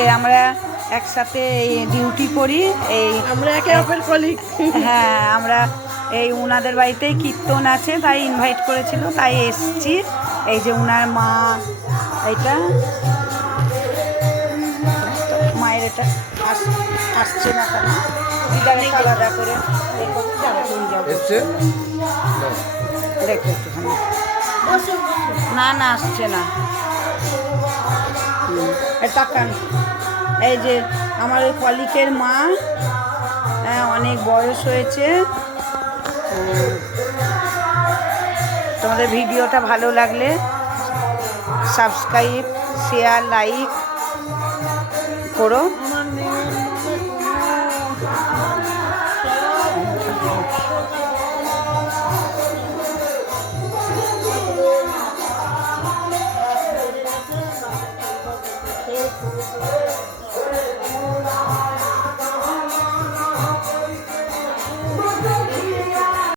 যে আমরা একসাথে এই ডিউটি করি, এই আমরা একে অপরের কলিগ। হ্যাঁ, আমরা এই উনাদের বাড়িতেই কীর্তন আছে, তাই ইনভাইট করেছিল, তাই এসছি। এই যে উনার মা, এটা মায়ের এটা আসছে না কেন, দিদারে আলাদা করে এসছে দেখো একটুখানি। না না, আসছে না। তাকান, এই যে আমার ওই কলিকের মা, হ্যাঁ, অনেক বয়স হয়েছে। তোমাদের ভিডিওটা ভালো লাগলে সাবস্ক্রাইব, শেয়ার, লাইক করো। আমার মেয়ের